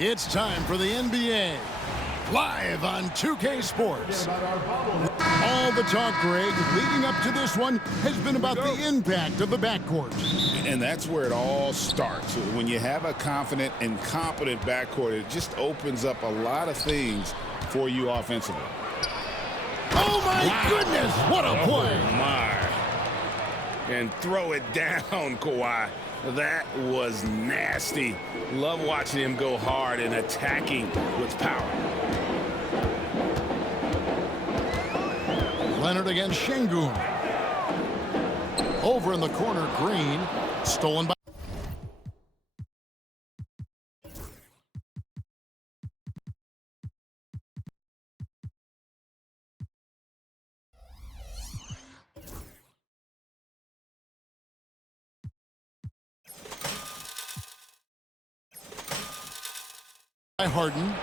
It's time for the NBA, live on 2K Sports. All the talk, Greg, leading up to this one has been about the impact of the backcourt. And that's where it all starts. When you have a confident and competent backcourt, it just opens up a lot of things for you offensively. Oh, my goodness, what a play. Oh, my. And throw it down, Kawhi. That was nasty. Love watching him go hard and attacking with power. Leonard against Şengün. Over in the corner, Green. Stolen by Harden.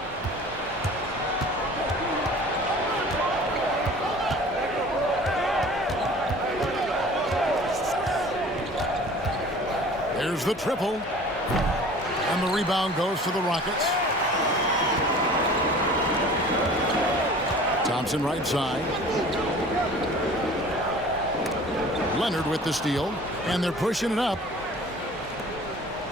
There's the triple. And the rebound goes to the Rockets. Thompson right side. Leonard with the steal. And they're pushing it up.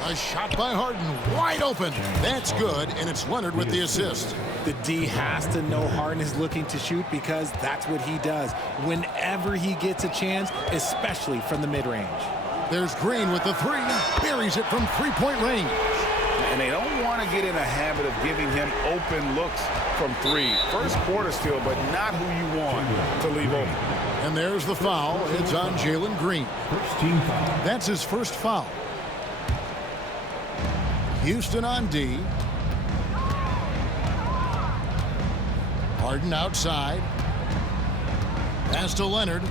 A shot by Harden, wide open. That's good, and it's Leonard with the assist. The D has to know Harden is looking to shoot because that's what he does whenever he gets a chance, especially from the mid-range. There's Green with the three. Buries it from three-point range. And they don't want to get in a habit of giving him open looks from three. First quarter steal, but not who you want to leave open. And there's the foul. It's on Jalen Green. That's his first foul. Houston on D. Harden outside. Pass to Leonard.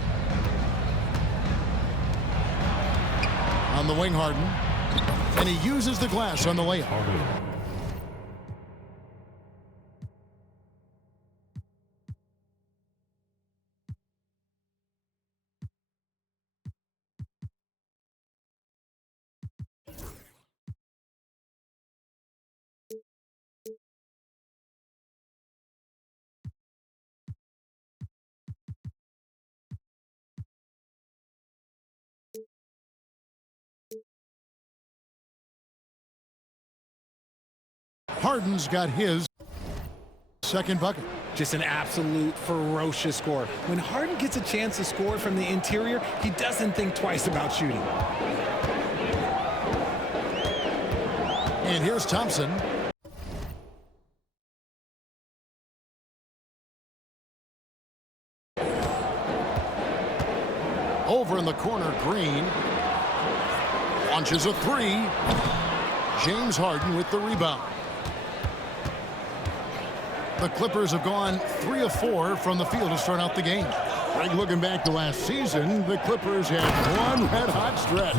On the wing, Harden. And he uses the glass on the layup. Harden's got his second bucket. Just an absolute ferocious score. When Harden gets a chance to score from the interior, he doesn't think twice about shooting. And here's Thompson. Over in the corner, Green. Launches a three. James Harden with the rebound. The Clippers have gone 3 of 4 from the field to start out the game. Greg, looking back to last season, the Clippers had one red-hot stretch.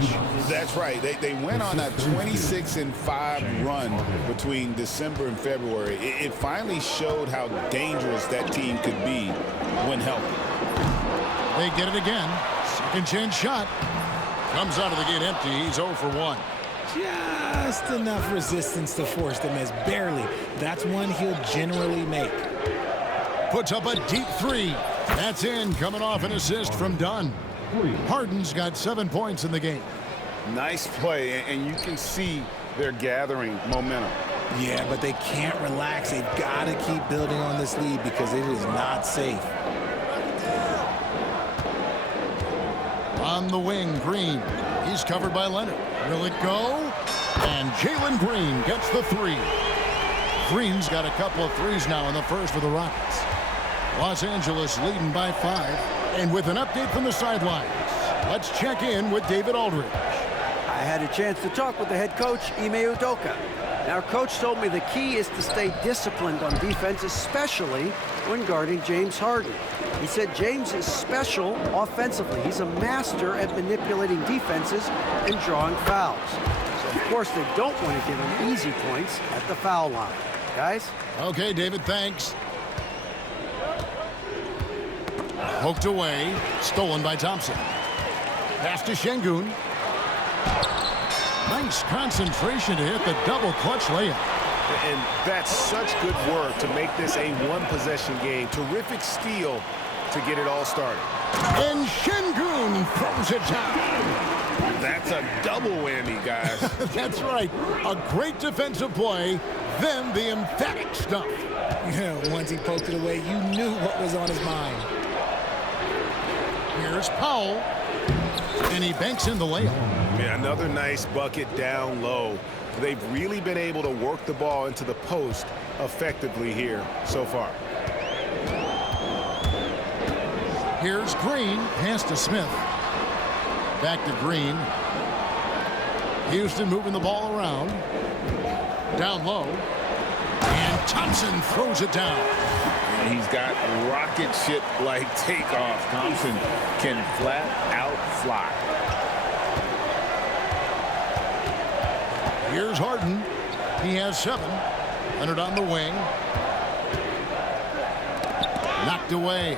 That's right. They went on a 26-5 run between December and February. It finally showed how dangerous that team could be when healthy. They get it again. Second chance shot. Comes out of the gate empty. He's 0 for 1. Just enough resistance to force the miss. Barely. That's one he'll generally make. Puts up a deep three. That's in, coming off an assist from Dunn. Harden's got 7 points in the game. Nice play, and you can see they're gathering momentum. Yeah, but they can't relax. They've got to keep building on this lead because it is not safe. On the wing, Green. He's covered by Leonard. Will it go? And Jalen Green gets the three. Green's got a couple of threes now in the first for the Rockets. Los Angeles leading by 5. And with an update from the sidelines, let's check in with David Aldridge. I had a chance to talk with the head coach, Ime Udoka. And our coach told me the key is to stay disciplined on defense, especially when guarding James Harden. He said James is special offensively. He's a master at manipulating defenses and drawing fouls. So, of course, they don't want to give him easy points at the foul line. Guys? Okay, David, thanks. Poked away, stolen by Thompson. Pass to Şengün. Nice concentration to hit the double clutch layup. And that's such good work to make this a one-possession game. Terrific steal to get it all started. And Şengün throws it down. That's a double whammy, guys. That's right. A great defensive play, then the emphatic stuff. Yeah, once he poked it away, you knew what was on his mind. Here's Powell. And he banks in the layup. Yeah, another nice bucket down low. They've really been able to work the ball into the post effectively here so far. Here's Green. Pass to Smith. Back to Green. Houston moving the ball around. Down low. And Thompson throws it down. And he's got rocket ship-like takeoff. Thompson can flat out fly. Here's Harden. He has 7. Leonard on the wing. Knocked away.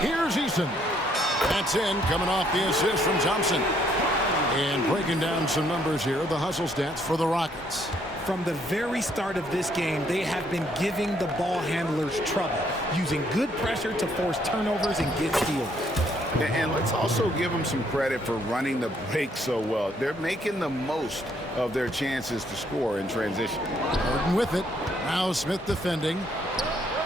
Here's Eason. That's in, coming off the assist from Thompson. And breaking down some numbers here, the hustle stats for the Rockets. From the very start of this game, they have been giving the ball handlers trouble, using good pressure to force turnovers and get steals. And let's also give them some credit for running the break so well. They're making the most of their chances to score in transition. Harden with it. Now Smith defending.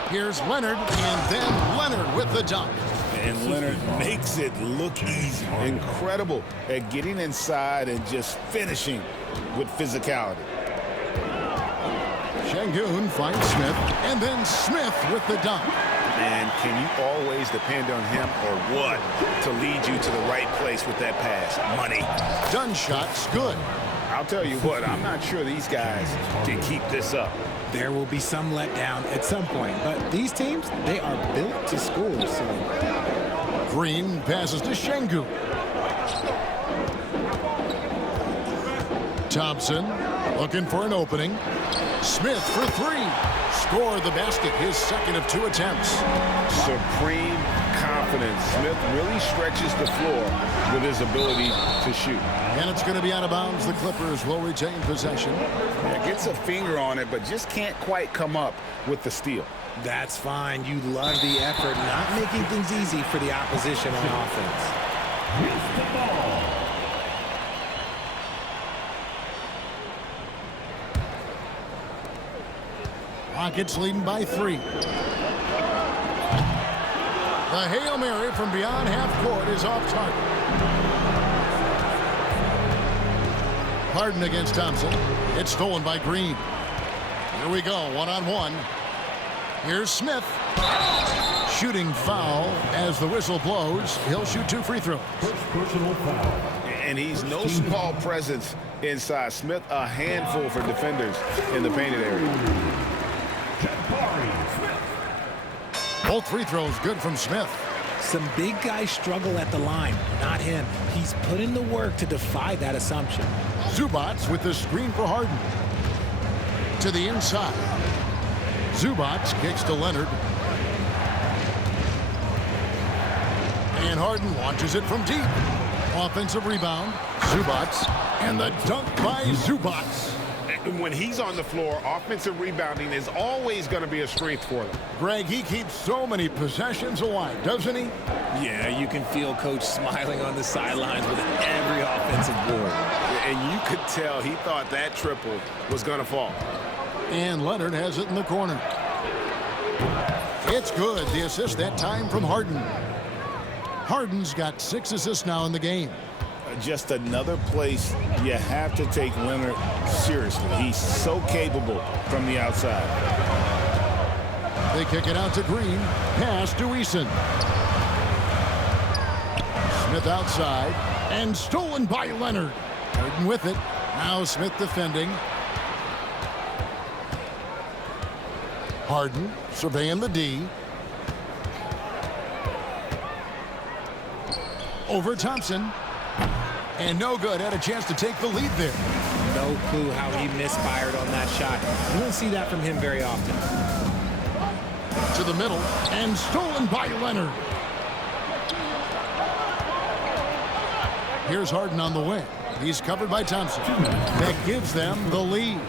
Here's Leonard, and then Leonard with the dunk. And Leonard makes it look easy. Incredible at getting inside and just finishing with physicality. Şengün finds Smith, and then Smith with the dunk. And can you always depend on him or what to lead you to the right place with that pass? Money. Done shot's good. I'll tell you what, I'm not sure these guys can keep this up. There will be some letdown at some point, but these teams, they are built to score, so... Green passes to Şengün. Thompson looking for an opening. Smith for 3. Scored the basket, his second of 2 attempts. Supreme confidence. Smith really stretches the floor with his ability to shoot. And it's going to be out of bounds. The Clippers will retain possession. Yeah, gets a finger on it, but just can't quite come up with the steal. That's fine. You love the effort, not making things easy for the opposition on offense. Rockets leading by 3. The Hail Mary from beyond half court is off target. Harden against Thompson. It's stolen by Green. Here we go, one-on-one. Here's Smith. Shooting foul as the whistle blows. He'll shoot 2 free throws. Personal foul. And he's no small presence inside. Smith, a handful for defenders in the painted area. Both free throws good from Smith. Some big guys struggle at the line, not him. He's put in the work to defy that assumption. Zubac with the screen for Harden. To the inside. Zubac kicks to Leonard. And Harden launches it from deep. Offensive rebound. Zubac. And the dunk by Zubac. When he's on the floor, offensive rebounding is always going to be a strength for them. Greg, he keeps so many possessions alive, doesn't he? Yeah, you can feel Coach smiling on the sidelines with every offensive board. And you could tell he thought that triple was going to fall. And Leonard has it in the corner. It's good. The assist that time from Harden. Harden's got 6 assists now in the game. just another place you have to take Leonard seriously. He's so capable from the outside. They kick it out to Green. Pass to Eason. Smith outside. And stolen by Leonard. Harden with it. Now Smith defending. Harden surveying the D. Over Thompson. And no good. Had a chance to take the lead there. No clue how he misfired on that shot. You don't see that from him very often. To the middle. And stolen by Leonard. Here's Harden on the wing. He's covered by Thompson. That gives them the lead.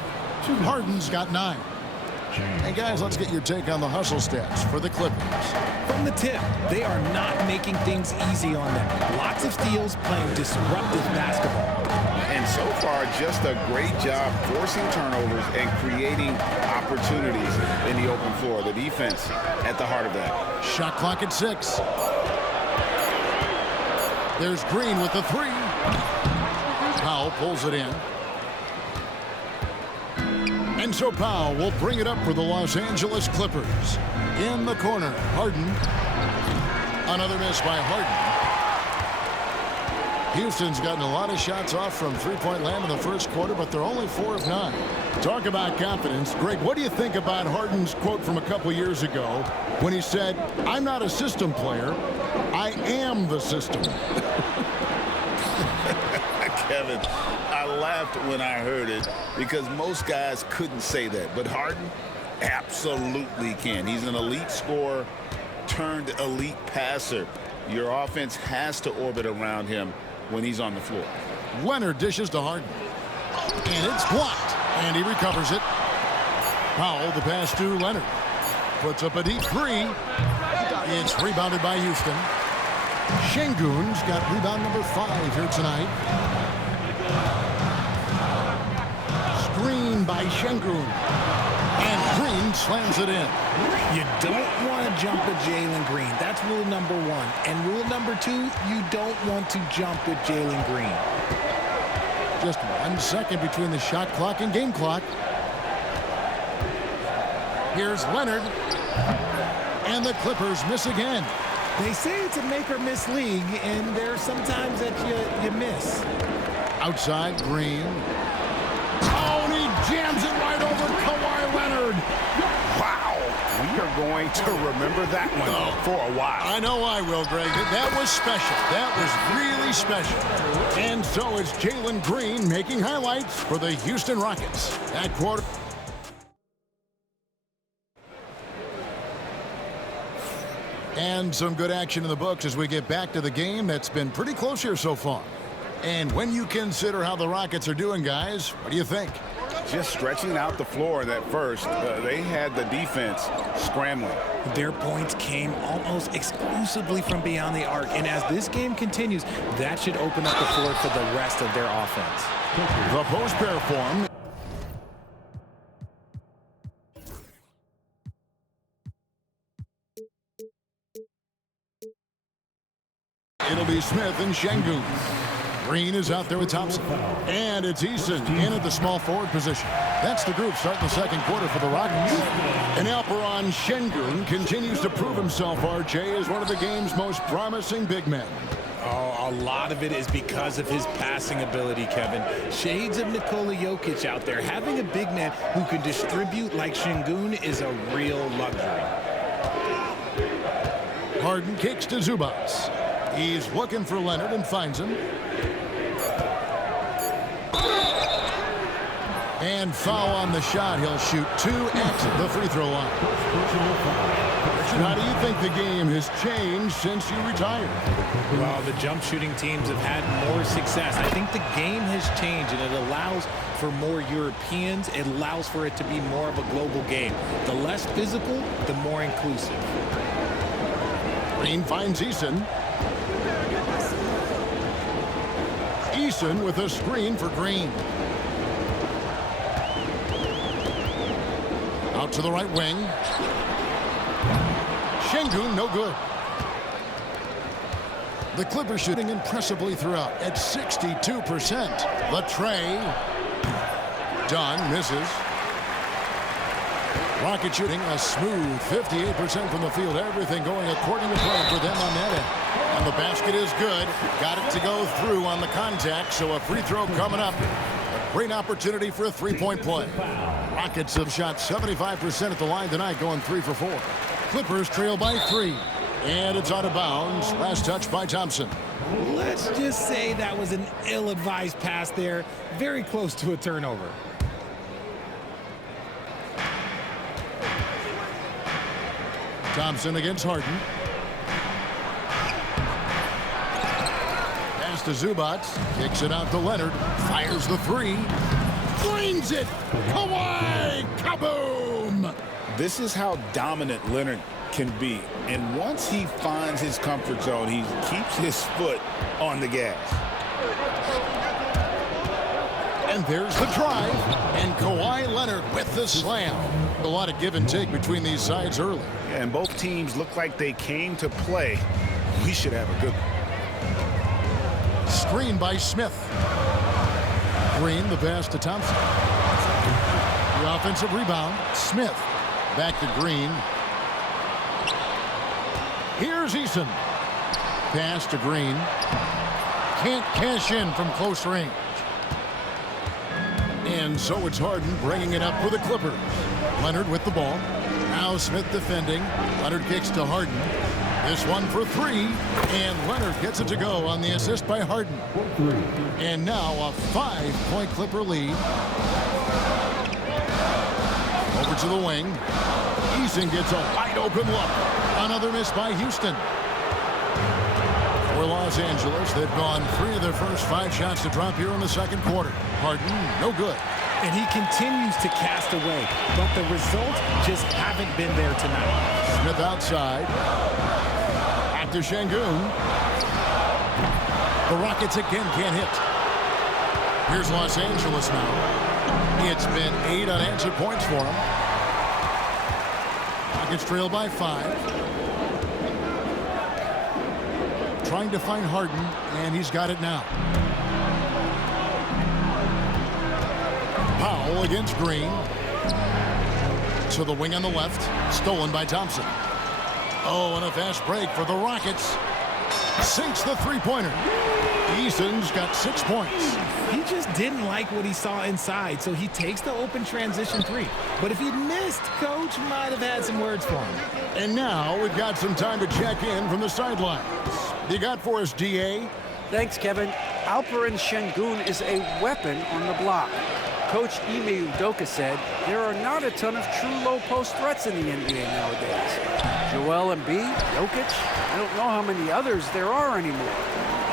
Harden's got 9. And guys, let's get your take on the hustle stats for the Clippers. From the tip, they are not making things easy on them. Lots of steals, playing disruptive basketball. And so far, just a great job forcing turnovers and creating opportunities in the open floor. The defense at the heart of that. Shot clock at 6. There's Green with the 3. Powell pulls it in. And so Powell will bring it up for the Los Angeles Clippers. In the corner, Harden. Another miss by Harden. Houston's gotten a lot of shots off from three-point land in the first quarter, but they're only 4 of 9. Talk about confidence. Greg, what do you think about Harden's quote from a couple years ago when he said, "I'm not a system player, I am the system"? Kevin, I laughed when I heard it because most guys couldn't say that. But Harden absolutely can. He's an elite scorer turned elite passer. Your offense has to orbit around him when he's on the floor. Leonard dishes to Harden. And it's blocked. And he recovers it. Powell, the pass to Leonard. Puts up a deep 3. It's rebounded by Houston. Şengün's got rebound number 5 here tonight. Screen by Şengün. And Green slams it in. You don't want to jump at Jalen Green. That's rule number 1. And rule number 2, you don't want to jump at Jalen Green. Just 1 second between the shot clock and game clock. Here's Leonard. And the Clippers miss again. They say it's a make-or-miss league, and there's sometimes that you miss. Outside, Green. Oh, and he jams it right over Kawhi Leonard. Wow. We are going to remember that one for a while. I know I will, Greg. That was special. That was really special. And so it's Jalen Green making highlights for the Houston Rockets. At quarter. And some good action in the books as we get back to the game that's been pretty close here so far. And when you consider how the Rockets are doing, guys, what do you think? Just stretching out the floor that first. They had the defense scrambling. Their points came almost exclusively from beyond the arc. And as this game continues, that should open up the floor for the rest of their offense. The post pair form. It'll be Smith and Şengün. Green is out there with Thompson. And it's Eason in at the small forward position. That's the group starting the second quarter for the Rockets. And Alperen Şengün continues to prove himself, RJ, as one of the game's most promising big men. Oh, a lot of it is because of his passing ability, Kevin. Shades of Nikola Jokic out there. Having a big man who can distribute like Şengün is a real luxury. Harden kicks to Zubac. He's looking for Leonard and finds him. And foul on the shot. He'll shoot 2 at the free throw line. How do you think the game has changed since you retired? Well, the jump shooting teams have had more success. I think the game has changed, and it allows for more Europeans. It allows for it to be more of a global game. The less physical, the more inclusive. Green finds Eason. Eason with a screen for Green. Out to the right wing. Şengün, no good. The Clippers shooting impressively throughout at 62%. The tray. Done. Misses. Rockets shooting a smooth 58% from the field. Everything going according to plan for them on that end. And the basket is good. Got it to go through on the contact, so a free throw coming up. A great opportunity for a three-point play. Rockets have shot 75% at the line tonight, going 3 for 4. Clippers trail by 3. And it's out of bounds. Last touch by Thompson. Let's just say that was an ill-advised pass there. Very close to a turnover. Thompson against Harden. Pass to Zubac. Kicks it out to Leonard. Fires the three. Flings it. Kawhi. Kaboom. This is how dominant Leonard can be. And once he finds his comfort zone, he keeps his foot on the gas. And there's the drive. And Kawhi Leonard with the slam. A lot of give and take between these sides early. Yeah, and both teams look like they came to play. We should have a good one. Screen by Smith. Green, the pass to Thompson. The offensive rebound. Smith. Back to Green. Here's Eason. Pass to Green. Can't cash in from close range. And so it's Harden bringing it up for the Clippers. Leonard with the ball. Now Smith defending. Leonard kicks to Harden. This one for 3. And Leonard gets it to go on the assist by Harden. And now a 5-point Clipper lead. Over to the wing. Eason gets a wide open look. Another miss by Houston. For Los Angeles, they've gone 3 of their first 5 shots to drop here in the second quarter. Harden, no good. And he continues to cast away, but the results just haven't been there tonight. Smith outside. Back to Şengün. The Rockets again can't hit. Here's Los Angeles now. It's been 8 unanswered points for them. Rockets trail by 5. Trying to find Harden, and he's got it now. Powell against Green. To the wing on the left. Stolen by Thompson. Oh, and a fast break for the Rockets. Sinks the three-pointer. Eason's got 6 points. He just didn't like what he saw inside, so he takes the open transition 3. But if he missed, Coach might have had some words for him. And now we've got some time to check in from the sidelines. You got for us, D.A.? Thanks, Kevin. Alperen Şengün is a weapon on the block. Coach Ime Udoka said there are not a ton of true low-post threats in the NBA nowadays. Joel Embiid, Jokic, I don't know how many others there are anymore.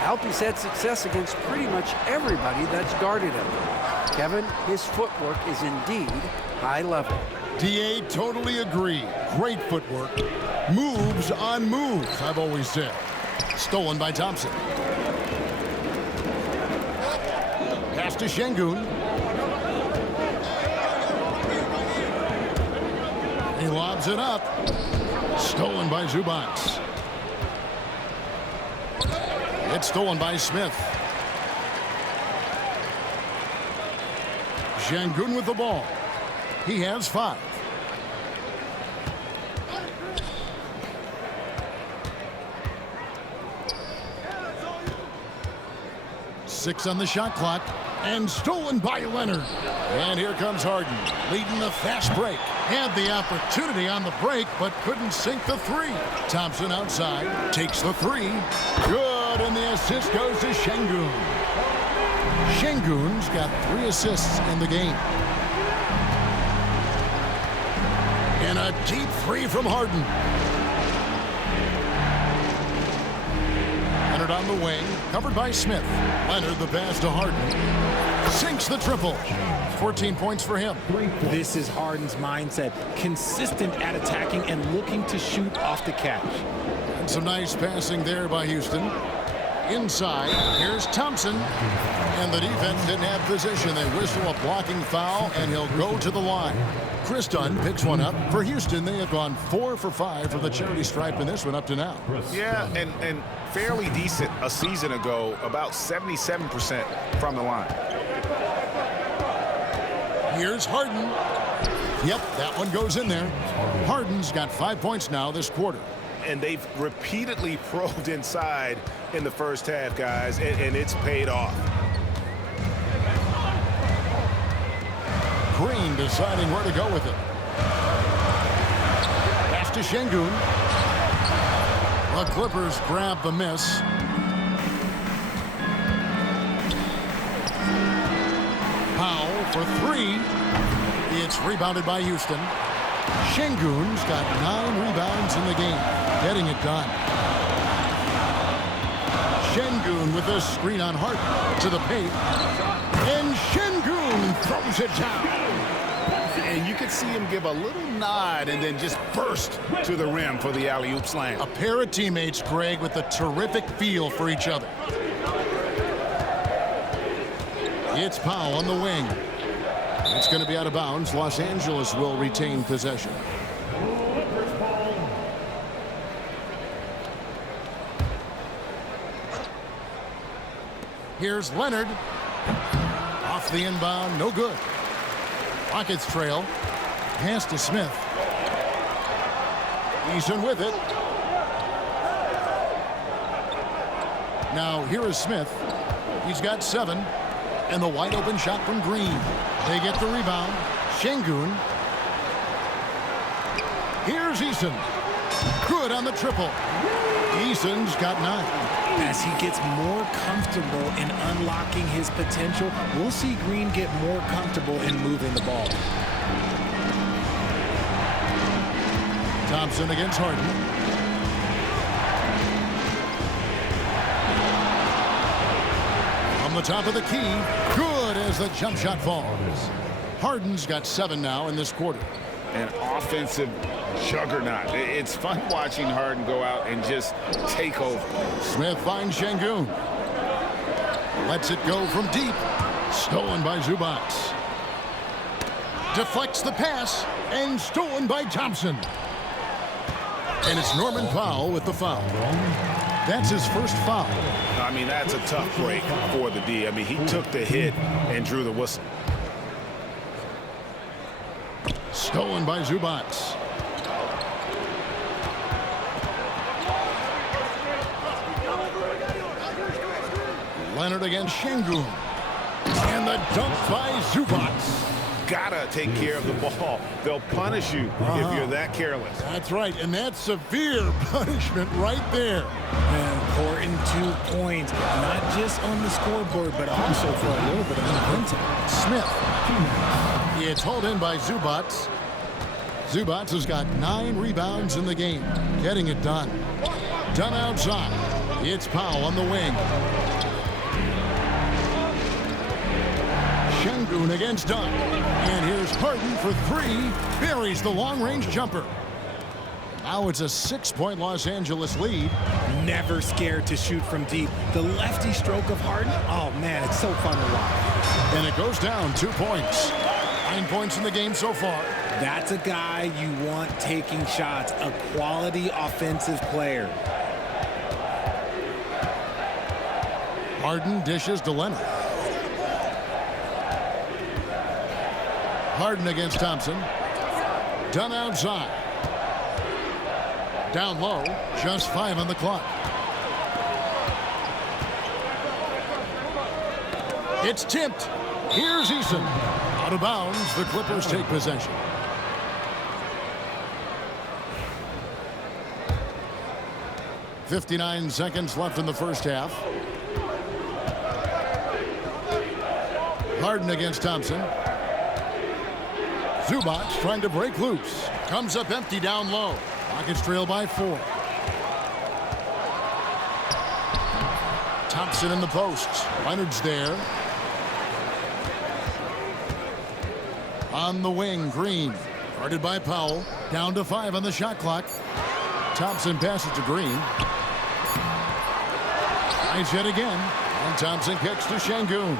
Alpe's had success against pretty much everybody that's guarded him. Kevin, his footwork is indeed high level. D.A. totally agree. Great footwork. Moves on moves, I've always said. Stolen by Thompson. Pass to Şengün. He lobs it up. Stolen by Zubac. It's stolen by Smith. Şengün with the ball. He has 5. Six on the shot clock, and stolen by Leonard. And here comes Harden, leading the fast break. Had the opportunity on the break, but couldn't sink the 3. Thompson outside, takes the 3. Good, and the assist goes to Şengün. Şengün's got 3 assists in the game. And a deep 3 from Harden. Leonard on the wing, covered by Smith. Leonard the pass to Harden. Sinks the triple. 14 points for him. This is Harden's mindset. Consistent at attacking and looking to shoot off the catch. And some nice passing there by Houston. Inside, here's Thompson. And the defense didn't have position. They whistle a blocking foul, and he'll go to the line. Chris Dunn picks one up. For Houston, they have gone 4 for 5 from the charity stripe in this one up to now. Yeah, and fairly decent a season ago, about 77% from the line. Here's Harden. Yep, that one goes in there. Harden's got 5 points now this quarter. And they've repeatedly probed inside in the first half, guys, and it's paid off. Green deciding where to go with it. Pass to Şengün. The Clippers grab the miss. Powell for 3. It's rebounded by Houston. Şengün's got 9 rebounds in the game, getting it done. Şengün with the screen on Harden to the paint. And Şengün throws it down. And you could see him give a little nod and then just burst to the rim for the alley-oop slam. A pair of teammates, Greg, with a terrific feel for each other. It's Powell on the wing. It's going to be out of bounds. Los Angeles will retain possession. Here's Leonard. Off the inbound, no good. Rockets trail. Pass to Smith. Eason with it. Now here is Smith. He's got 7. And the wide open shot from Green. They get the rebound. Şengün. Here's Eason. Good on the triple. Eason's got 9. As he gets more comfortable in unlocking his potential, we'll see Green get more comfortable in moving the ball. Thompson against Harden. On the top of the key. Good as the jump shot falls. Harden's got 7 now in this quarter. An offensive juggernaut. It's fun watching Harden go out and just take over. Smith finds Şengün. Lets it go from deep. Stolen by Zubac. Deflects the pass and stolen by Thompson. And it's Norman Powell with the foul. That's his first foul. I mean, that's a tough break for the D. I mean, he took the hit and drew the whistle. Stolen by Zubac. Leonard against Şengün. And the dunk by Zubac. Gotta take care of the ball. They'll punish you if you're that careless. That's right, and that's severe punishment right there. An important 2 points, not just on the scoreboard, but also for a little bit of momentum. Smith. It's hauled in by Zubac. Zubac has got 9 rebounds in the game, getting it done. Done outside. It's Powell on the wing. Şengün against Dunn. And here's Harden for 3. Buries the long-range jumper. Now it's a 6-point Los Angeles lead. Never scared to shoot from deep. The lefty stroke of Harden, oh man, it's so fun to watch. And it goes down 2 points. 9 points in the game so far. That's a guy you want taking shots, a quality offensive player. Harden dishes to Leonard. Harden against Thompson. Dunn outside. Down low, just 5 on the clock. It's tipped. Here's Eason. Out of bounds, the Clippers take possession. .59 seconds left in the first half. Harden against Thompson. Zubac trying to break loose. Comes up empty down low. Rockets trail by 4. Thompson in the posts. Leonard's there. On the wing, Green. Guarded by Powell. Down to 5 on the shot clock. Thompson passes to Green. Tries yet again. And Thompson kicks to Şengün.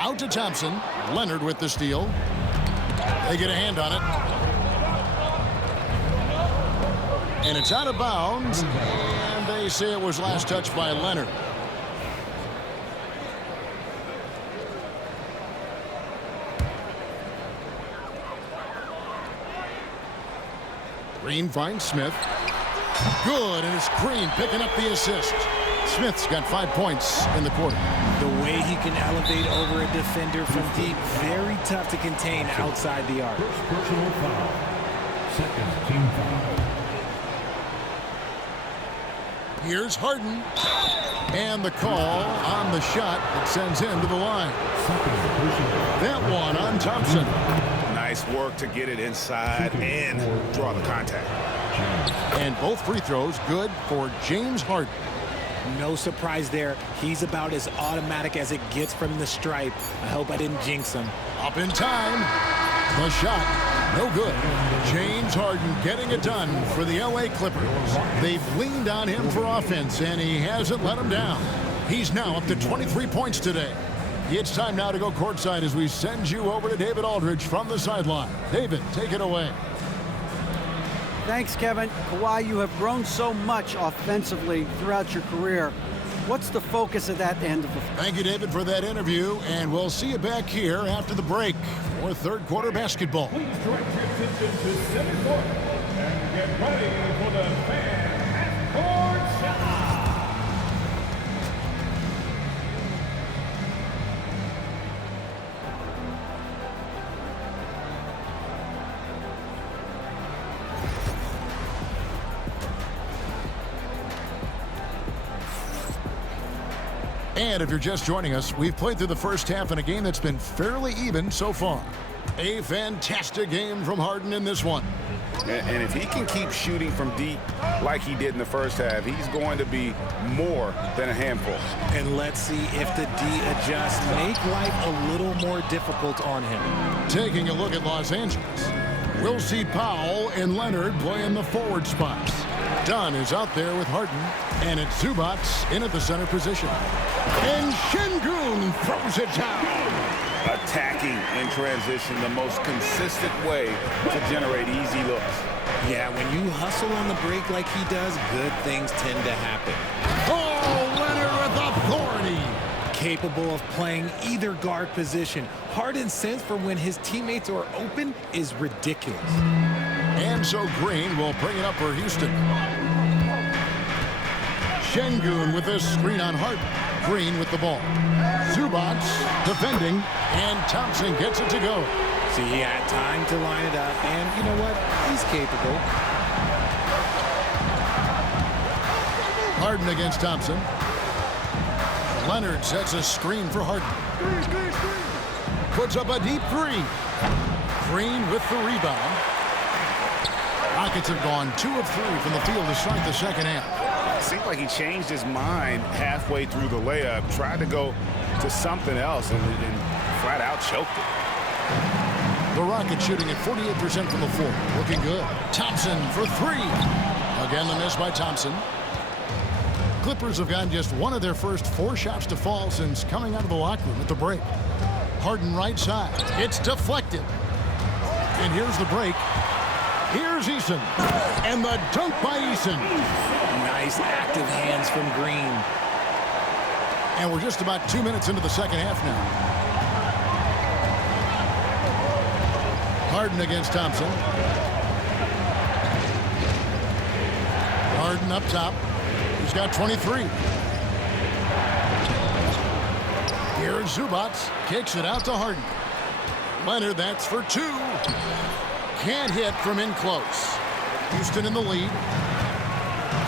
Out to Thompson. Leonard with the steal. They get a hand on it. And it's out of bounds. And they say it was last touched by Leonard. Green finds Smith. Good, and it's Green picking up the assist. Smith's got 5 points in the quarter. The way he can elevate over a defender from deep, very tough to contain outside the arc. First personal foul. Second team foul. Here's Harden. And the call on the shot that sends him to the line. That one on Thompson. Nice work to get it inside and draw the contact. And both free throws good for James Harden. No surprise there. He's about as automatic as it gets from the stripe. I hope I didn't jinx him. Up in time. The shot, no good. James Harden getting it done for the LA Clippers. They've leaned on him for offense, and he hasn't let them down. He's now up to 23 points today. It's time now to go courtside as we send you over to David Aldridge from the sideline. David, take it away. Thanks, Kevin. Kawhi, you have grown so much offensively throughout your career. What's the focus of that end of the... Thank you, David, for that interview, and we'll see you back here after the break for third quarter basketball. Please direct your attention to center court and get ready for the fan half-court shot. And if you're just joining us, we've played through the first half in a game that's been fairly even so far. A fantastic game from Harden in this one. And if he can keep shooting from deep like he did in the first half, he's going to be more than a handful. And let's see if the D adjusts, make life a little more difficult on him. Taking a look at Los Angeles, we'll see Powell and Leonard play in the forward spots. Dunn is out there with Harden, and it's Zubac in at the center position. And Şengün throws it down. Attacking in transition, the most consistent way to generate easy looks. Yeah, when you hustle on the break like he does, good things tend to happen. Oh, Leonard with authority. Capable of playing either guard position. Harden's sense for when his teammates are open is ridiculous. And so Green will bring it up for Houston. Şengün with a screen on Harden. Green with the ball. Zubac defending, and Thompson gets it to go. See, he had time to line it up, and you know what? He's capable. Harden against Thompson. Leonard sets a screen for Harden. Puts up a deep three. Green with the rebound. Rockets have gone 2 of 3 from the field to start the second half. It seemed like he changed his mind halfway through the layup, tried to go to something else, and flat out choked it. The Rockets shooting at 48% from the floor. Looking good. Thompson for 3. Again, the miss by Thompson. Clippers have gotten just one of their first 4 shots to fall since coming out of the locker room at the break. Harden right side. It's deflected. And here's the break. Here's Eason. And the dunk by Eason. Nice active hands from Green. And we're just about 2 minutes into the second half now. Harden against Thompson. Harden up top. He's got 23. Here's Zubac. Kicks it out to Harden. Leonard, that's for 2. Can't hit from in close. Houston in the lead.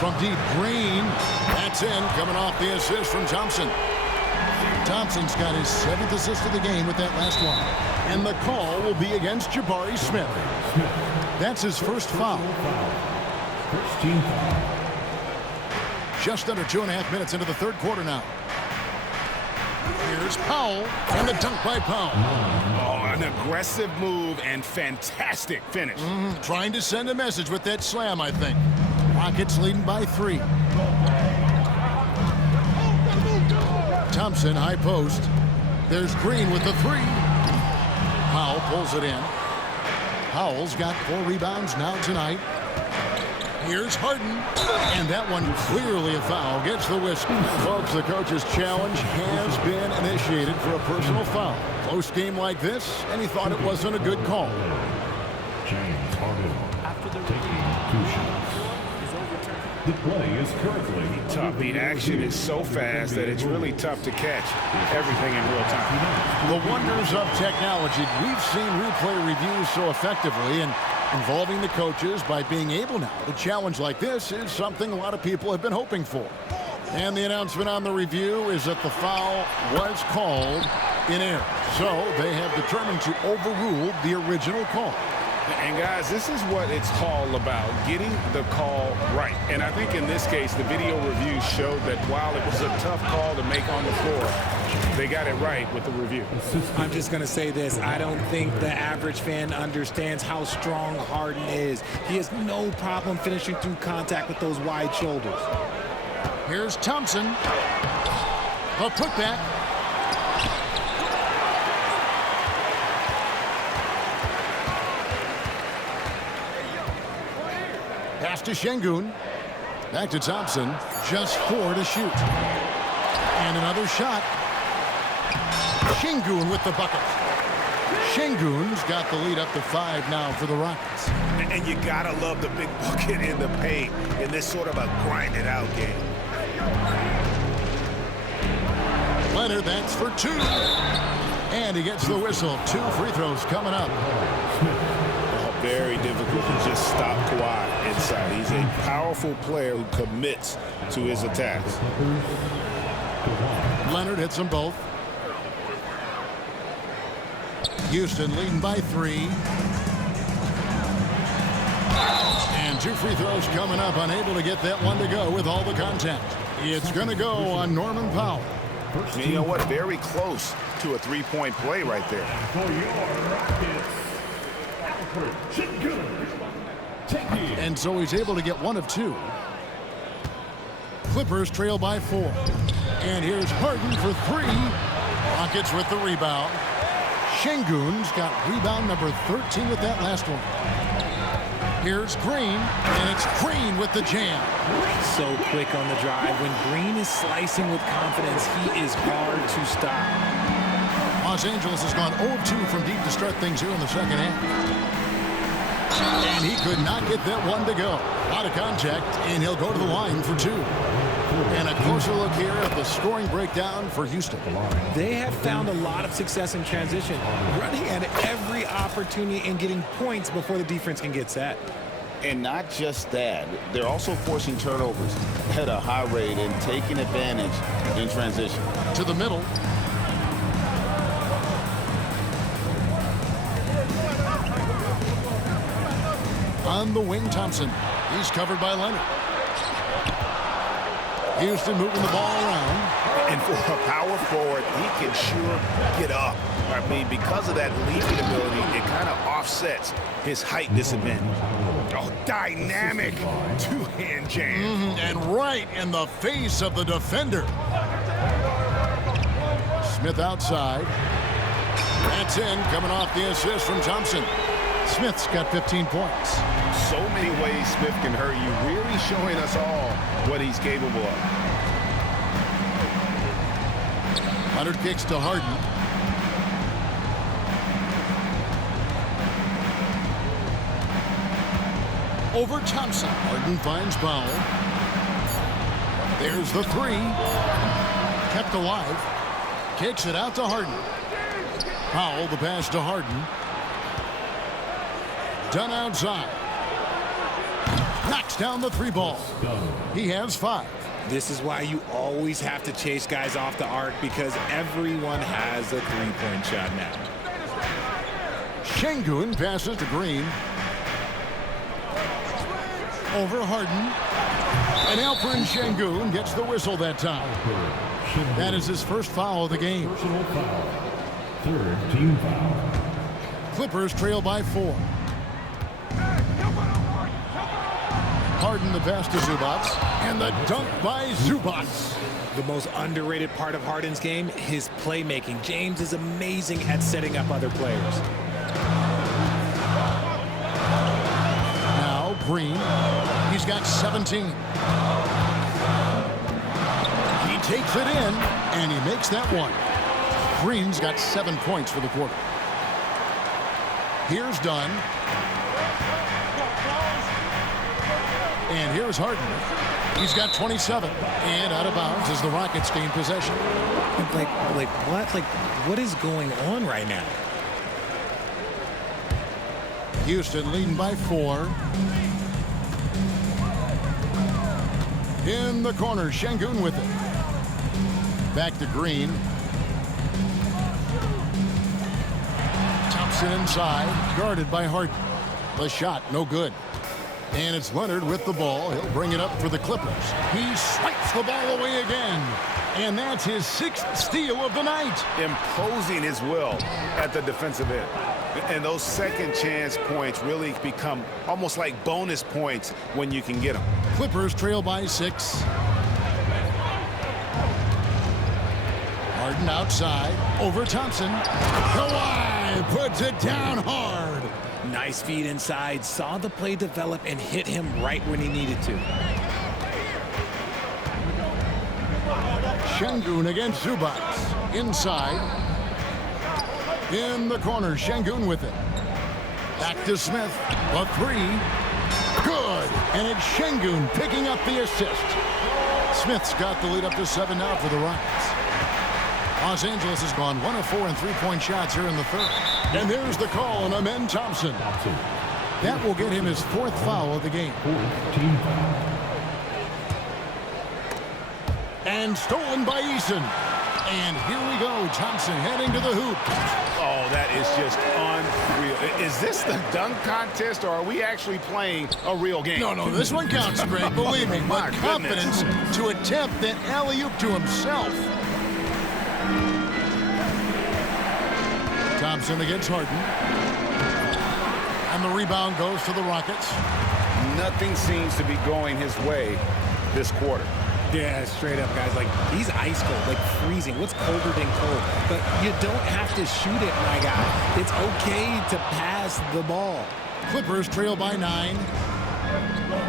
From deep, Green. That's in, coming off the assist from Thompson. Thompson's got his 7th assist of the game with that last one. And the call will be against Jabari Smith. That's his first foul. First team foul. Just under 2.5 minutes into the third quarter now. Here's Powell, and the dunk by Powell. Oh, an aggressive move and fantastic finish. Trying to send a message with that slam, I think. Rockets leading by 3. Thompson, high post. There's Green with the three. Powell pulls it in. Powell's got 4 rebounds now tonight. Here's Harden. And that one clearly a foul. Gets the whistle. Folks, the coach's challenge has been initiated for a personal foul. Close game like this, and he thought it wasn't a good call. James Harden taking 2 shots. The play is currently Tough. The action is so fast that it's really tough to catch everything in real time. The wonders of technology. We've seen replay reviews so effectively, and involving the coaches by being able now to challenge like this is something a lot of people have been hoping for. And the announcement on the review is that the foul was called in error. So they have determined to overrule the original call. And guys, this is what it's all about, getting the call right. And I think in this case, the video review showed that while it was a tough call to make on the floor, they got it right with the review. I'm just going to say this. I don't think the average fan understands how strong Harden is. He has no problem finishing through contact with those wide shoulders. Here's Thompson. A putback. Pass to Şengün. Back to Thompson. Just 4 to shoot. And another shot. Şengün with the bucket. Şengün's got the lead up to 5 now for the Rockets. And you gotta love the big bucket in the paint in this sort of a grinded out game. Leonard, that's for 2. And he gets the whistle. 2 free throws coming up. Very difficult to just stop Kawhi inside. He's a powerful player who commits to his attacks. Leonard hits them both. Houston leading by 3. And 2 free throws coming up. Unable to get that one to go with all the contact. It's going to go on Norman Powell. And you know what? Very close to a 3-point play right there. for your Rockets. And so he's able to get 1 of 2. Clippers trail by 4. And here's Harden for 3. Rockets with the rebound. Şengün's got rebound number 13 with that last one. Here's Green, and it's Green with the jam. So quick on the drive. When Green is slicing with confidence, he is hard to stop. Los Angeles has gone 0 of 2 from deep to start things here in the second half. And he could not get that one to go. Out of contact, and he'll go to the line for 2. And a closer look here at the scoring breakdown for Houston. They have found a lot of success in transition, running at every opportunity and getting points before the defense can get set. And not just that, they're also forcing turnovers at a high rate and taking advantage in transition. To the middle. On the wing, Thompson. He's covered by Leonard. Houston moving the ball around. And for a power forward, he can sure get up. I mean, because of that leaping ability, it kind of offsets his height disadvantage. Oh, dynamic two-hand jam. And right in the face of the defender. Smith outside. That's in, coming off the assist from Thompson. Smith's got 15 points. So many ways Smith can hurt you, really showing us all what he's capable of. Leonard kicks to Harden. Over Thompson. Harden finds Powell. There's the 3. Kept alive. Kicks it out to Harden. Powell, the pass to Harden. Done outside. Knocks down the 3 ball. He has 5. This is why you always have to chase guys off the arc, because everyone has a 3-point shot now. Şengün passes to Green. Over Harden. And Alperen Şengün gets the whistle that time. That is his first foul of the game. Personal foul. 3rd team foul. Clippers trail by 4. Harden the pass to Zubac, and the dunk by Zubac. The most underrated part of Harden's game, his playmaking. James is amazing at setting up other players. Now Green, he's got 17. He takes it in, and he makes that one. Green's got 7 points for the quarter. Here's Dunn. And here's Harden. He's got 27. And out of bounds as the Rockets gain possession. Like what? Like, what is going on right now? Houston leading by 4. In the corner, Şengün with it. Back to Green. Thompson inside, guarded by Harden. The shot, no good. And it's Leonard with the ball. He'll bring it up for the Clippers. He swipes the ball away again. And that's his 6th steal of the night. Imposing his will at the defensive end. And those second chance points really become almost like bonus points when you can get them. Clippers trail by 6. Harden outside, over Thompson. Kawhi puts it down hard. Nice feed inside, saw the play develop and hit him right when he needed to. Şengün against Zubac. Inside. In the corner, Şengün with it. Back to Smith. A 3. Good. And it's Şengün picking up the assist. Smith's got the lead up to 7 now for the Rockets. Los Angeles has gone 1 of 4 in three-point shots here in the third. And there's the call on Amen Thompson. That will get him his 4th foul of the game. And stolen by Eason. And here we go. Thompson heading to the hoop. Oh, that is just unreal. Is this the dunk contest, or are we actually playing a real game? No, this one counts, Greg. Believe me. My But confidence to attempt that alley-oop to himself. Thompson against Harden. And the rebound goes to the Rockets. Nothing seems to be going his way this quarter. Yeah, straight up, guys. Like, he's ice cold, like freezing. What's colder than cold? But you don't have to shoot it, my guy. It's okay to pass the ball. Clippers trail by 9.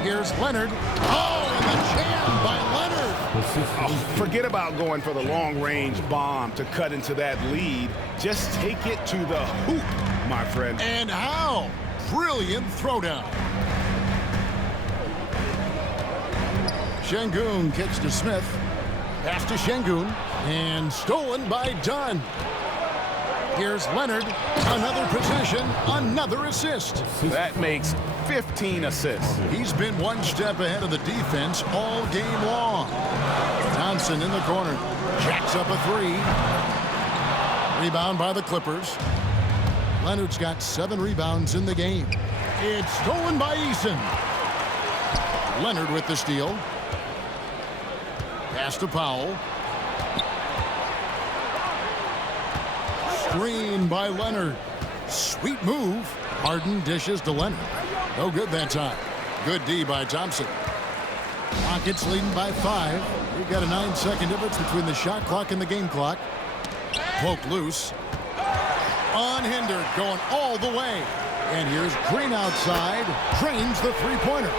Here's Leonard. Oh, and the jam by Leonard. Oh, forget about going for the long-range bomb to cut into that lead. Just take it to the hoop, my friend. And how? Brilliant throwdown. Şengün kicks to Smith. Pass to Şengün. And stolen by Dunn. Here's Leonard. Another possession. Another assist. That makes 15 assists. He's been one step ahead of the defense all game long. Thompson in the corner. Jacks up a 3. Rebound by the Clippers. Leonard's got 7 rebounds in the game. It's stolen by Eason. Leonard with the steal. Pass to Powell. Screen by Leonard. Sweet move. Harden dishes to Leonard. No good that time. Good D by Thompson. Rockets leading by 5. We've got a 9-second difference between the shot clock and the game clock. Poked loose. Unhindered, going all the way. And here's Green outside. Drains the three-pointer.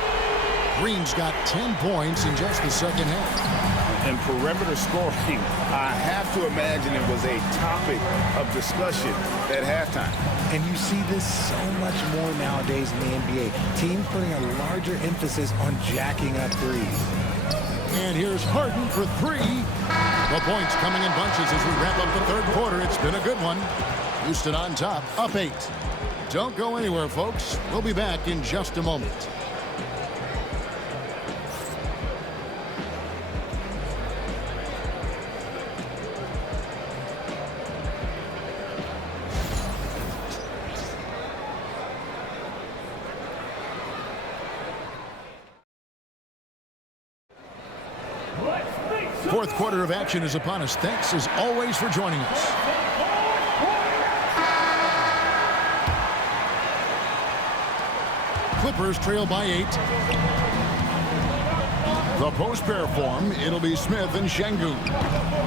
Green's got 10 points in just the second half. And perimeter scoring, I have to imagine it was a topic of discussion at halftime. And you see this so much more nowadays in the NBA. Teams putting a larger emphasis on jacking up threes. And here's Harden for 3. The points coming in bunches as we wrap up the third quarter. It's been a good one. Houston on top, up 8. Don't go anywhere, folks. We'll be back in just a moment. Fourth quarter of action is upon us. Thanks, as always, for joining us. Clippers trail by 8. The post pair form, it'll be Smith and Şengün.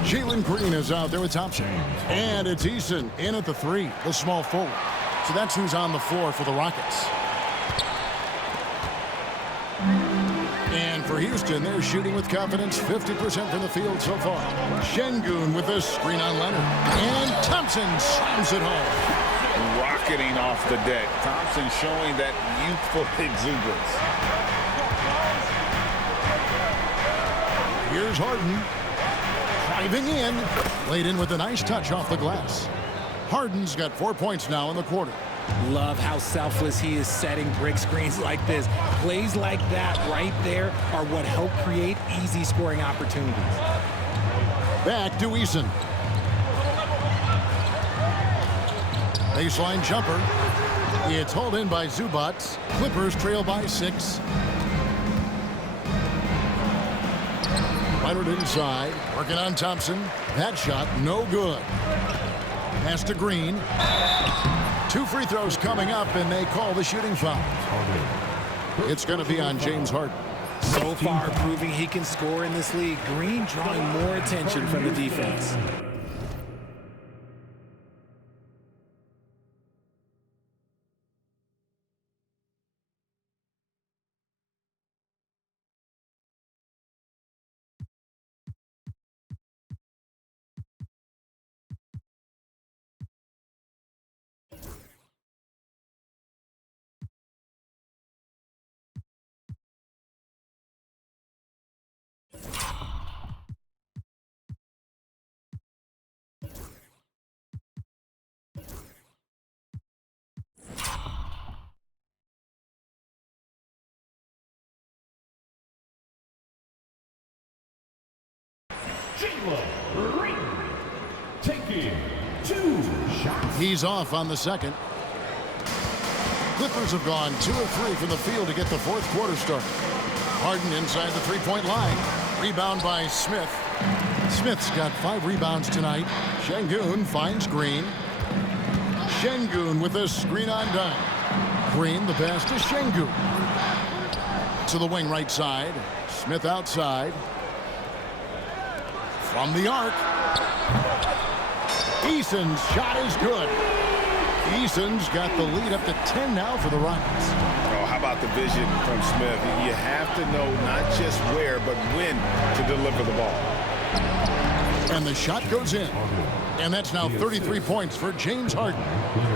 Jalen Green is out there with Thompson. And it's Eason in at the 3, the small forward. So that's who's on the floor for the Rockets. And for Houston, they're shooting with confidence, 50% from the field so far. Şengün with a screen on Leonard. And Thompson slams it home. Rocketing off the deck. Thompson showing that youthful exuberance. Here's Harden. Driving in. Laid in with a nice touch off the glass. Harden's got 4 points now in the quarter. Love how selfless he is setting brick screens like this. Plays like that right there are what help create easy scoring opportunities. Back to Eason. Baseline jumper. It's hauled in by Zubac. Clippers trail by 6. Leonard inside. Working on Thompson. That shot no good. Pass to Green. 2 free throws coming up, and they call the shooting foul. It's going to be on James Harden. So far, proving he can score in this league. Green drawing more attention from the defense. Taking 2 shots. He's off on the second. Clippers have gone 2 of 3 from the field to get the fourth quarter started. Harden inside the three-point line. Rebound by Smith. Smith's got 5 rebounds tonight. Şengün finds Green. Şengün with a screen on dime. Green, the pass to Şengün. To the wing right side. Smith outside. From the arc. Eason's shot is good. Eason's got the lead up to 10 now for the Rockets. Oh, how about the vision from Smith? You have to know not just where, but when to deliver the ball. And the shot goes in. And that's now 33 points for James Harden.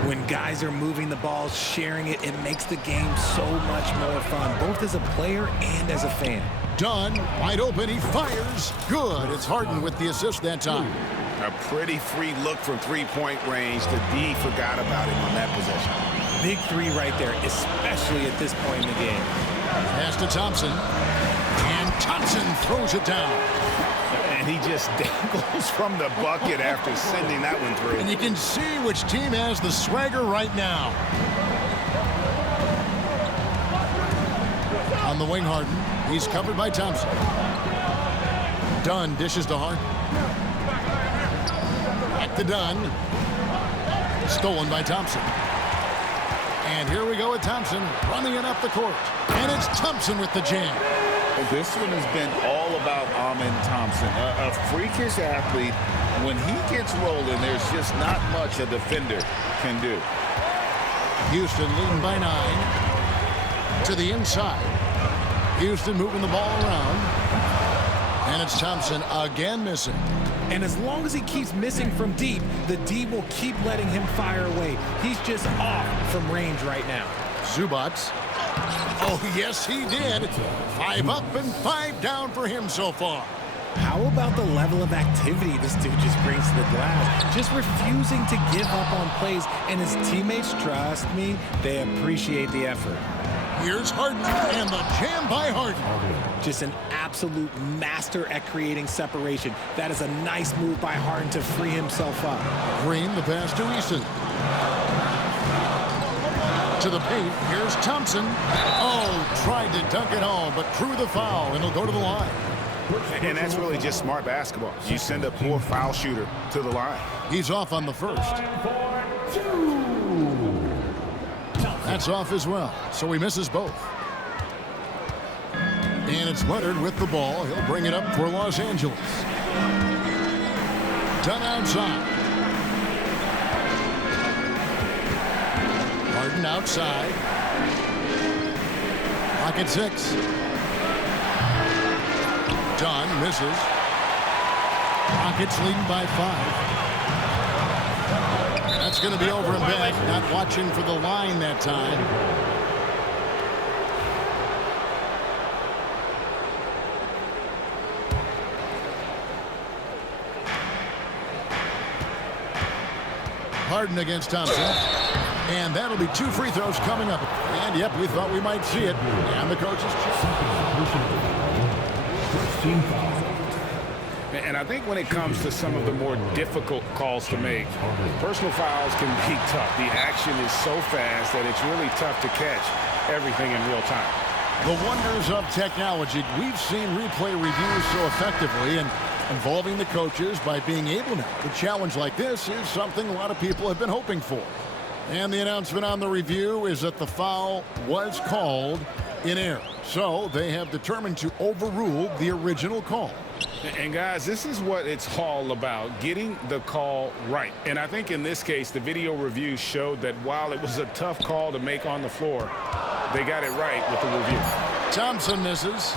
When guys are moving the ball, sharing it, it makes the game so much more fun, both as a player and as a fan. Dunn, wide open, he fires. Good. It's Harden with the assist that time. A pretty free look from three-point range. The D forgot about him on that possession. Big 3 right there, especially at this point in the game. Pass to Thompson. And Thompson throws it down. And he just dangles from the bucket after sending that one through. And you can see which team has the swagger right now. On the wing, Harden. He's covered by Thompson. Dunn dishes to Harden. Back to Dunn. Stolen by Thompson. And here we go with Thompson running it up the court. And it's Thompson with the jam. This one has been all about Amen Thompson. A freakish athlete. When he gets rolling, there's just not much a defender can do. Houston leading by 9. To the inside. Houston moving the ball around. And it's Thompson again missing. And as long as he keeps missing from deep, the D will keep letting him fire away. He's just off from range right now. Zubac. Oh, yes, he did. 5 up and 5 down for him so far. How about the level of activity this dude just brings to the glass? Just refusing to give up on plays, and his teammates, trust me, they appreciate the effort. Here's Harden, and the jam by Harden. Just an absolute master at creating separation. That is a nice move by Harden to free himself up. Green, the pass to Eason. To the paint, here's Thompson. Oh, tried to dunk it home, but drew the foul, and he'll go to the line. And that's really just smart basketball. You send a poor foul shooter to the line. He's off on the first. That's off as well, so he misses both. And it's Leonard with the ball. He'll bring it up for Los Angeles. Done outside. Harden outside. Pocket 6. Dunn misses. Rockets leading by 5. That's going to be over and back. Not watching for the line that time. Harden against Thompson. And that'll be 2 free throws coming up. And, yep, we thought we might see it. And the coaches. And I think when it comes to some of the more difficult calls to make, personal fouls can be tough. The action is so fast that it's really tough to catch everything in real time. The wonders of technology. We've seen replay reviews so effectively, and involving the coaches by being able now to challenge like this is something a lot of people have been hoping for. And the announcement on the review is that the foul was called in error. So they have determined to overrule the original call. And guys, this is what it's all about, getting the call right. And I think in this case, the video review showed that while it was a tough call to make on the floor, they got it right with the review. Thompson misses.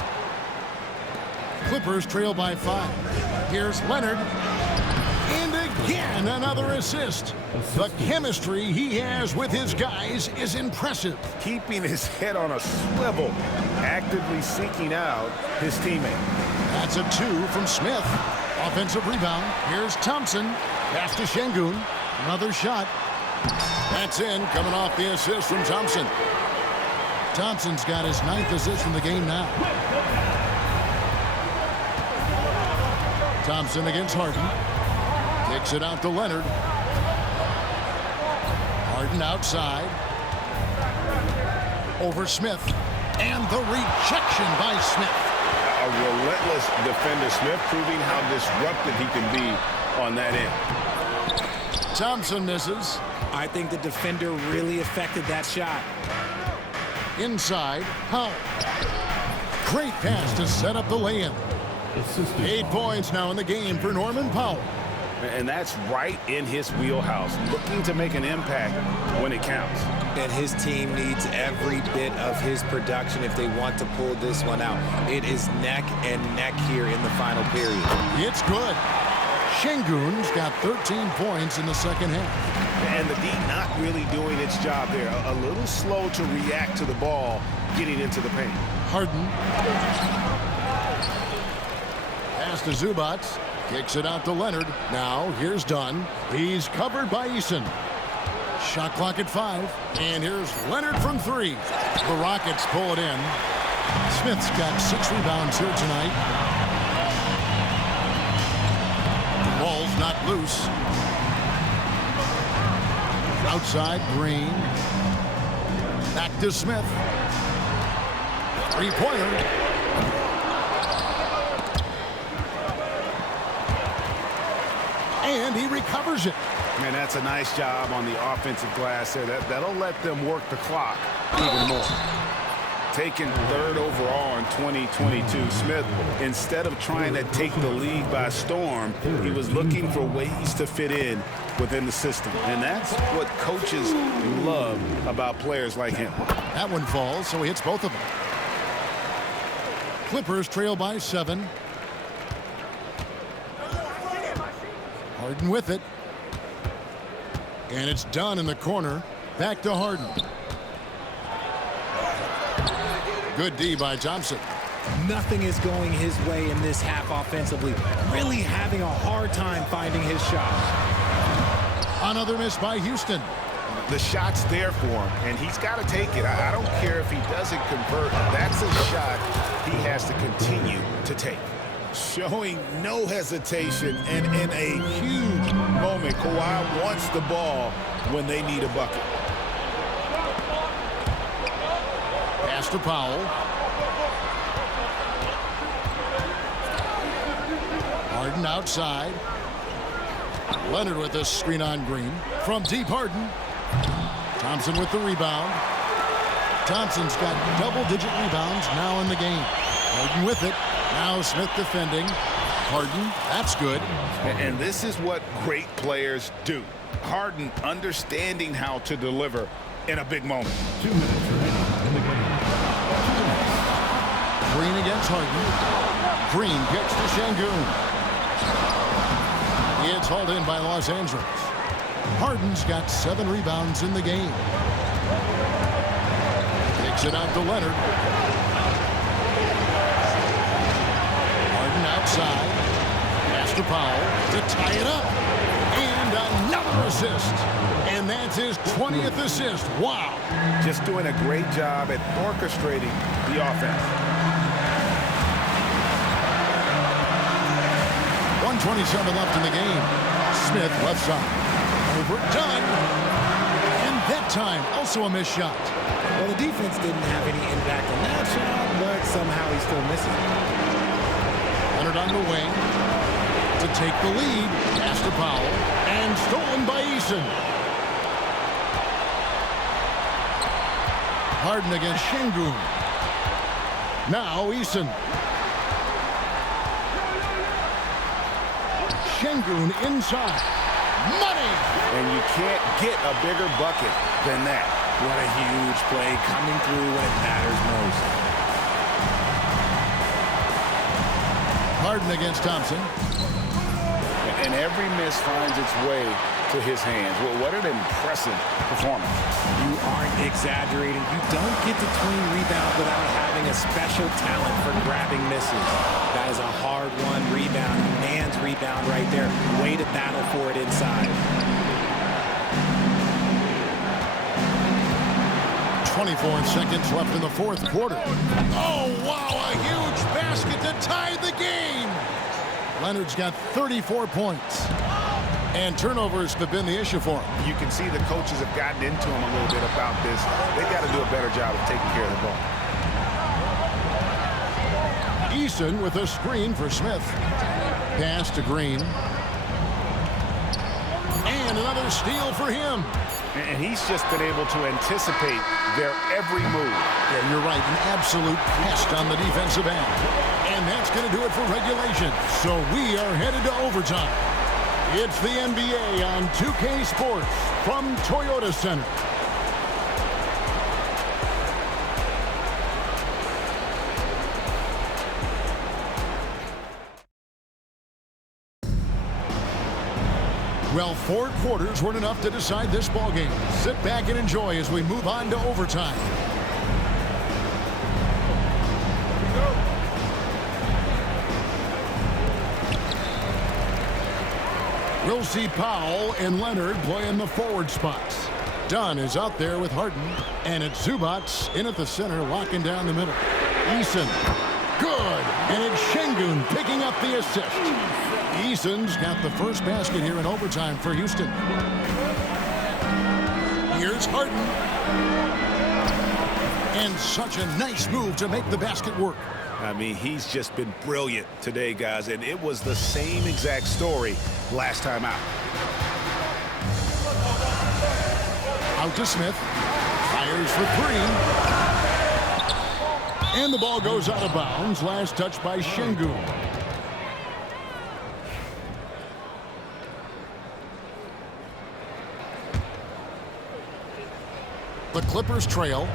Clippers trail by 5. Here's Leonard. And again, another assist. The chemistry he has with his guys is impressive. Keeping his head on a swivel, actively seeking out his teammate. That's a 2 from Smith. Offensive rebound. Here's Thompson. Pass to Şengün. Another shot. That's in, coming off the assist from Thompson. Thompson's got his 9th assist in the game now. Thompson against Harden. Kicks it out to Leonard. Harden outside. Over Smith. And the rejection by Smith. A relentless defender. Smith proving how disruptive he can be on that end. Thompson misses. I think the defender really affected that shot. Inside, Powell. Great pass to set up the lay-in. 8 points now in the game for Norman Powell. And that's right in his wheelhouse, looking to make an impact when it counts. And his team needs every bit of his production if they want to pull this one out. It is neck and neck here in the final period. It's good. Şengün's got 13 points in the second half. And the D not really doing its job there. A little slow to react to the ball getting into the paint. Harden. Pass to Zubac. Kicks it out to Leonard. Now here's Dunn. He's covered by Eason. Shot clock at 5. And here's Leonard from 3. The Rockets pull it in. Smith's got 6 rebounds here tonight. Ball's not loose. Outside, Green. Back to Smith. 3-pointer. And he recovers it. Man, that's a nice job on the offensive glass there. That'll let them work the clock even more. Taken 3rd overall in 2022, Smith, instead of trying to take the league by storm, he was looking for ways to fit in within the system. And that's what coaches love about players like him. That one falls, so he hits both of them. Clippers trail by 7. Harden with it. And it's done in the corner. Back to Harden. Good D by Thompson. Nothing is going his way in this half offensively. Really having a hard time finding his shot. Another miss by Houston. The shot's there for him, and he's got to take it. I don't care if he doesn't convert. That's a shot he has to continue to take. Showing no hesitation, and in a huge moment, Kawhi wants the ball when they need a bucket. Pass to Powell. Harden outside. Leonard with a screen on Green. From deep, Harden. Thompson with the rebound. Thompson's got double-digit rebounds now in the game. Harden with it. Now Smith defending. Harden, that's good. And this is what great players do. Harden understanding how to deliver in a big moment. 2 minutes remaining in the game. Green against Harden. Green kicks to Şengün. It's hauled in by Los Angeles. Harden's got 7 rebounds in the game. Kicks it out to Leonard. Harden outside. Pass to Powell to tie it up. And another assist. And that's his 20th assist. Wow. Just doing a great job at orchestrating the offense. 1:27 left in the game. Smith left side. Overdone. And that time, also a missed shot. Well, the defense didn't have any impact on that shot, but somehow he still misses it. Leonard on the wing to take the lead. Pass to Powell. And stolen by Eason. Harden against Şengün. Now Eason. Şengün inside. Money! And you can't get a bigger bucket than that. What a huge play coming through when it matters most. Harden against Thompson. And every miss finds its way to his hands. Well, what an impressive performance. You aren't exaggerating. You don't get to 20 rebounds without having a special talent for grabbing misses. That is a hard-won rebound, a man's rebound right there. Way to battle for it inside. 24 seconds left in the fourth quarter. Oh, wow, a huge basket to tie the game. Leonard's got 34 points. And turnovers have been the issue for him. You can see the coaches have gotten into him a little bit about this. They've got to do a better job of taking care of the ball. Eason with a screen for Smith. Pass to Green. And another steal for him. And he's just been able to anticipate their every move. Yeah, you're right. An absolute pest on the defensive end. And that's going to do it for regulation. So we are headed to overtime. It's the NBA on 2K Sports from Toyota Center. Well, 4 quarters weren't enough to decide this ballgame. Sit back and enjoy as we move on to overtime. We'll see Powell and Leonard playing the forward spots. Dunn is out there with Harden, and it's Zubac in at the center, locking down the middle. Eason, good, and it's Şengün picking up the assist. Eason's got the first basket here in overtime for Houston. Here's Harden. And such a nice move to make the basket work. I mean, he's just been brilliant today, guys, and it was the same exact story last time out. Out to Smith. Fires for 3. And the ball goes out of bounds. Last touch by Şengün. The Clippers trail.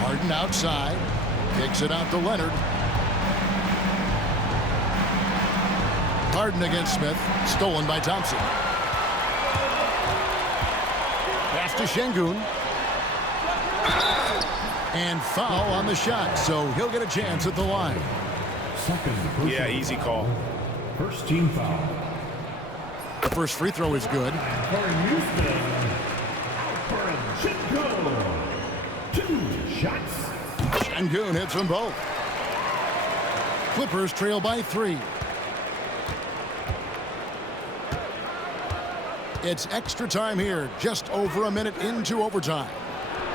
Harden outside. Kicks it out to Leonard. Harden against Smith. Stolen by Thompson. Pass to Şengün. And foul on the shot, so he'll get a chance at the line. Yeah, easy call. First team foul. The first free throw is good. For Houston, Şengün. 2 shots. Şengün hits them both. Clippers trail by 3. It's extra time here, just over a minute into overtime.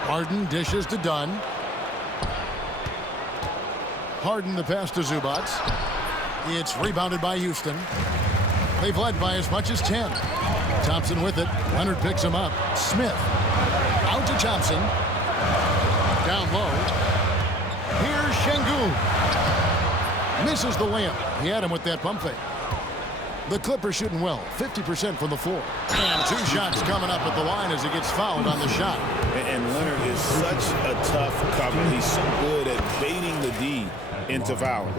Harden dishes to Dunn. Harden the pass to Zubac. It's rebounded by Houston. They've led by as much as 10. Thompson with it. Leonard picks him up. Smith out to Thompson. down low. Here's Şengün. Misses the layup. He had him with that pump fake. The Clippers shooting well, 50% from the floor. And 2 shots coming up at the line as he gets fouled on the shot. And Leonard is such a tough cover. He's so good at baiting the D into fouling.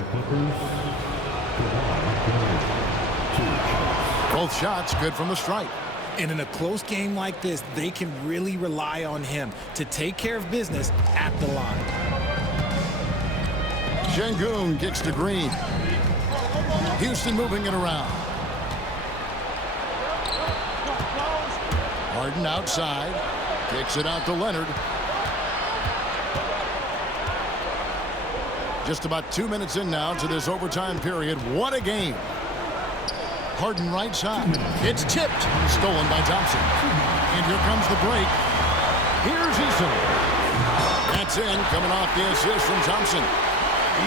Both shots good from the stripe. And in a close game like this, they can really rely on him to take care of business at the line. Şengün kicks to Green. Houston moving it around. Harden outside. Kicks it out to Leonard. Just about 2 minutes in now to this overtime period. What a game. Harden right side. It's tipped. Stolen by Thompson. And here comes the break. Here's Eason. That's in. Coming off the assist from Thompson.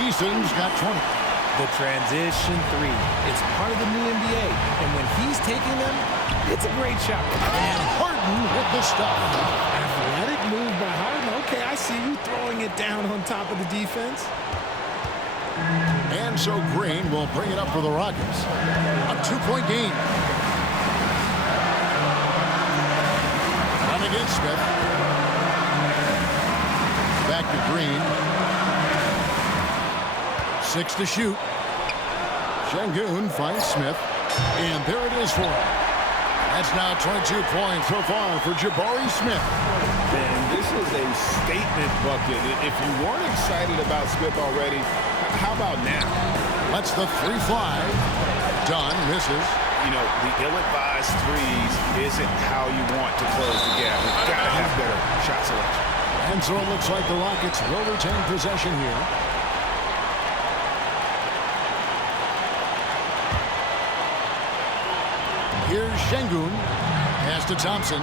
Eason's got 20. The transition 3. It's part of the new NBA. And when he's taking them, it's a great shot. And Harden with the stuff. Athletic move by Harden. Okay, I see you throwing it down on top of the defense. And so Green will bring it up for the Rockets. A 2-point game. Run against Smith. Back to Green. 6 to shoot. Şengün finds Smith. And there it is for him. That's now 22 points so far for Jabari Smith. And this is a statement bucket. If you weren't excited about Smith already, how about now? Lets the 3 fly. Dunn misses. You know, the ill-advised threes isn't how you want to close the gap. You've got to have better shot selection. And so it looks like the Rockets will retain possession here. Here's Şengün. Pass to Thompson.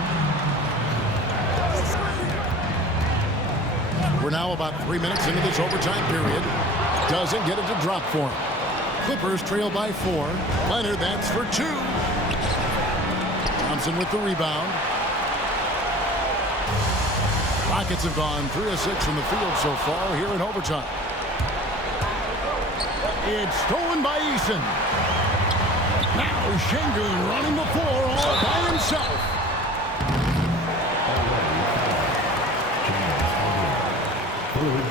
We're now about 3 minutes into this overtime period. Doesn't get it to drop for him. Clippers trail by 4. Leonard, that's for 2. Thompson with the rebound. Rockets have gone 3 of 6 from the field so far here in overtime. It's stolen by Eason. Now Şengün running the floor all by himself.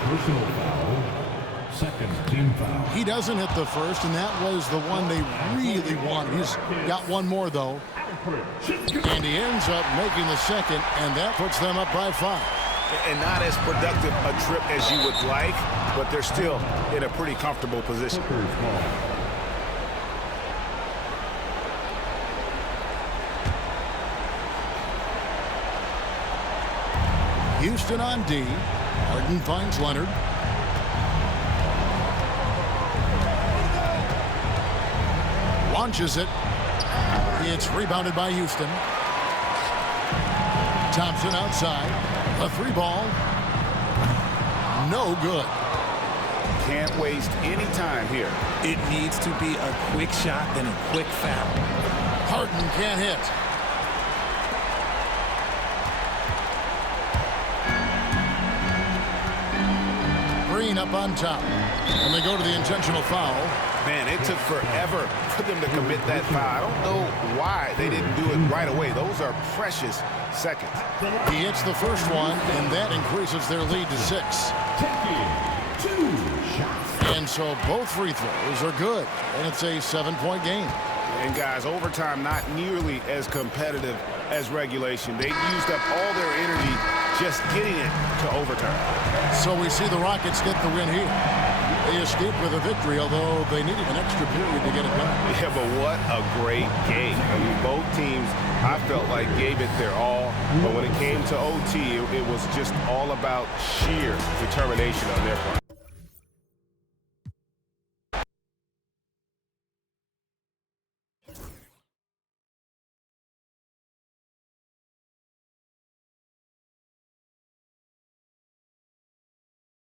Personal foul. Second team foul. He doesn't hit the first, and that was the one they really wanted. He's got one more, though. And he ends up making the second, and that puts them up by 5. And not as productive a trip as you would like, but they're still in a pretty comfortable position. Houston on D. Harden finds Leonard. Launches it. It's rebounded by Houston. Thompson outside. A 3 ball. No good. Can't waste any time here. It needs to be a quick shot, then a quick foul. Harden can't hit. Green up on top. And they go to the intentional foul. Man, it took forever for them to commit that foul. I don't know why they didn't do it right away. Those are precious seconds. He hits the first one, and that increases their lead to 6. And so both free throws are good, and it's a 7-point game. And guys, overtime not nearly as competitive as regulation. They used up all their energy just getting it to overtime. So we see the Rockets get the win here. They escaped with a victory, although they needed an extra period to get it done. Yeah, but what a great game. I mean, both teams, I felt like, gave it their all. But when it came to OT, it was just all about sheer determination on their part.